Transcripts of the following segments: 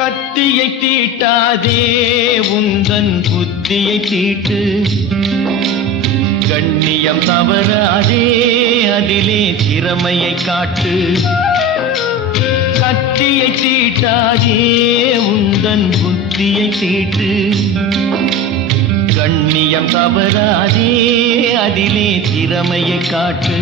கத்தியை தீட்டாதே உந்தன் புத்தியை தீட்டு, கண்ணியம் தவறாதே அதிலே திறமையை காட்டு. கத்தியை தீட்டாதே உந்தன் புத்தியை தீட்டு, கண்ணியம் தவறாதே அதிலே திறமையை காட்டு.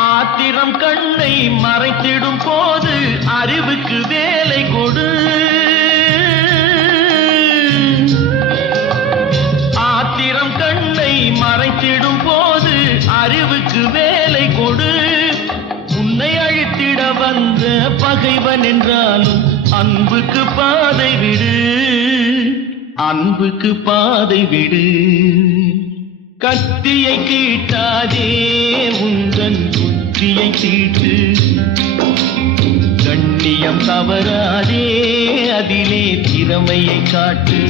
ஆத்திரம் கண்ணை மறைத்திடும் போது அறிவுக்கு வேலை கொடு. ஆத்திரம் கண்ணை மறைத்திடும் போது அறிவுக்கு வேலை கொடு. உன்னை அழித்திட வந்த பகைவன் என்றாலும் அன்புக்கு பாதை விடு, அன்புக்கு பாதை விடு. கத்தியை தீட்டாதே உந்தன் புத்தியை தீட்டு, கண்ணியம் தவறாதே அதிலே திறமையை காட்டு.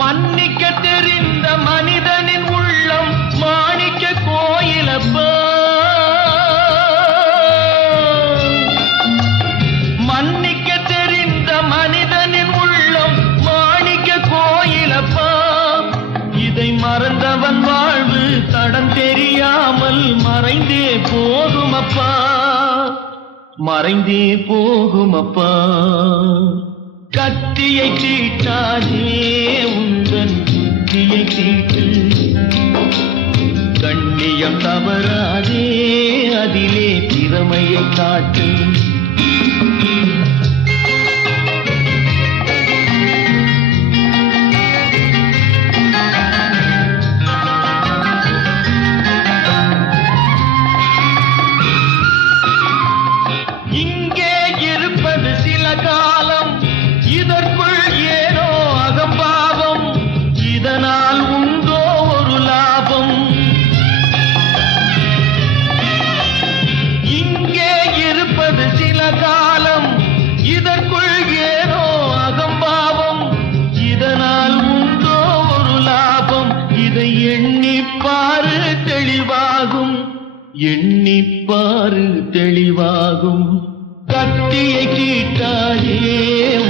மன்னிக்க தெரிந்த மனிதனின் உள்ளம் மாணிக்க கோயிலப்பா. மன்னிக்க தெரிந்த மனிதனின் உள்ளம் மாணிக்க கோயிலப்பா. இதை மறந்தவன் வாழ்வு தடம் தெரியாமல் மறைந்தே போகுமப்பா, மறைந்தே போகுமப்பா. கத்தியை தீட்டாதே உந்தன் புத்தியை தீட்டு, கண்ணியம் தவறாதே அதிலே திறமையை காட்டு. இங்கே இருப்பது சில காலம், இதற்குள் ஏனோ அகம்பாவம், இதனால் உண்டோ ஒரு லாபம். இங்கே இருப்பது சில காலம், இதற்குள் ஏனோ அகம்பாவம், இதனால் உண்டோ ஒரு லாபம். இதை எண்ணிப்பாரு தெளிவாகும், எண்ணிப்பாரு தெளிவாகும். கத்தியை தீட்டாதே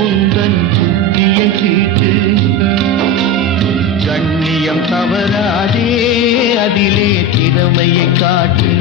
உந்தன் புத்தியை தீட்டு, கண்ணியம் தவறாதே அதிலே திறமையை காட்டு.